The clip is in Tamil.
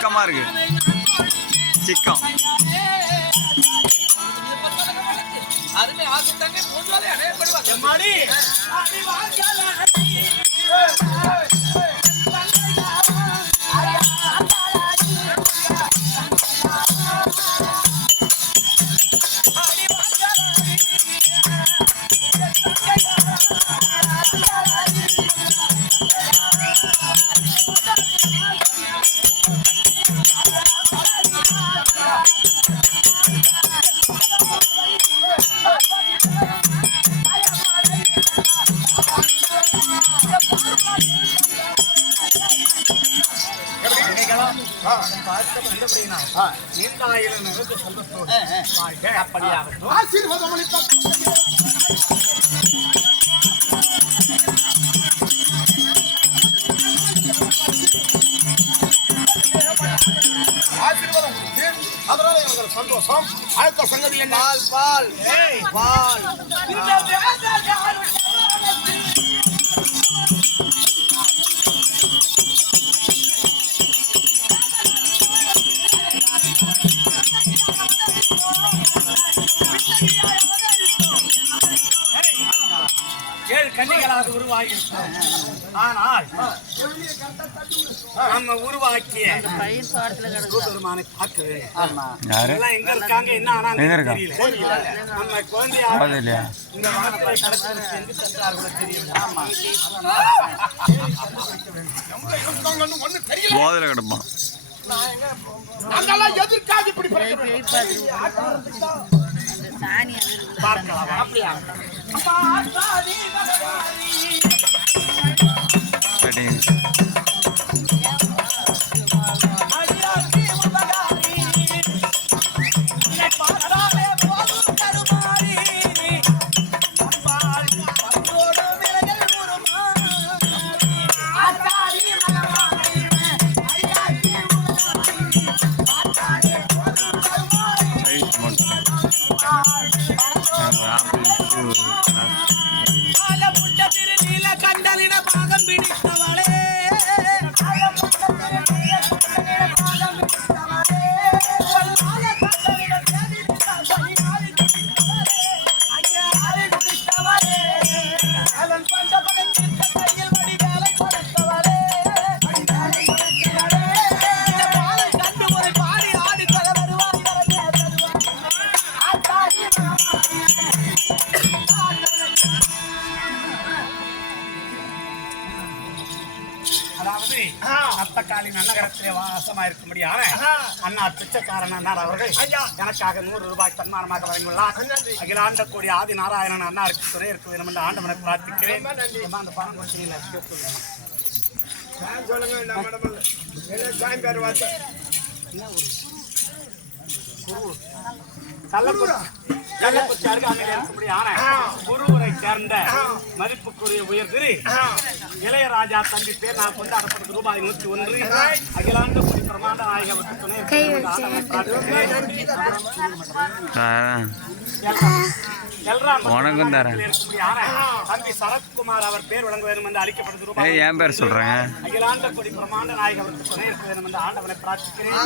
சிக்கமா இருக்கு சிக்கம் சந்தோஷம். அடுத்த சங்கதி என்ன? பால் கன்னிகளாக உருவாகி ஆனால் நம்ம உருவாக்கிய பெருமானை பார்க்க எங்க இருக்காங்க என்ன ஆனாங்க தெரியல. நம்ம குழந்தைய இந்த வானத்தை கடத்தி எங்கு சென்றார்களோ தெரியல. போதையில கிடப்பான் எதிர்க்காக இப்படி பார்க்கலாம். அப்படியா அத்தக்காலின் நகரத்திலே வாசமா இருக்கும்படியான அண்ணா பிச்சைக்காரன் அண்ணார் அவர்கள் எனக்காக 100 ரூபாய் சன்மானமாக வழங்கியுள்ளார். அகிலாண்ட கோடி ஆதி நாராயணன் அண்ணாருக்கு துணை இருக்க வேண்டும் என்று ஆண்டவனை பிரார்த்திக்கிறேன். அந்த பணம் கொடுத்தீங்களா கள்ளக்குறிச்சி அருகாமையில் இருக்கும்படியான குருவரை சேர்ந்த மதிப்புக்குரிய உயர் திரு இளையராஜா தம்பி பேர் நான் கொண்டாடப்பட்டது ரூபாய் 101. அகிலாண்ட கோடி பிரமாண்ட நாயகருக்கு துணை தம்பி சரத்குமார் அவர் பேர் வழங்க வேண்டும் என்று அளிக்கப்பட்டது ரூபாய் என் பேர் சொல்றாங்க. அகிலாண்ட கோடி பிரமாண்ட நாயகருக்கு துணை இருக்க வேண்டும் என்று ஆண்டவனை பிரார்த்திக்கிறேன்.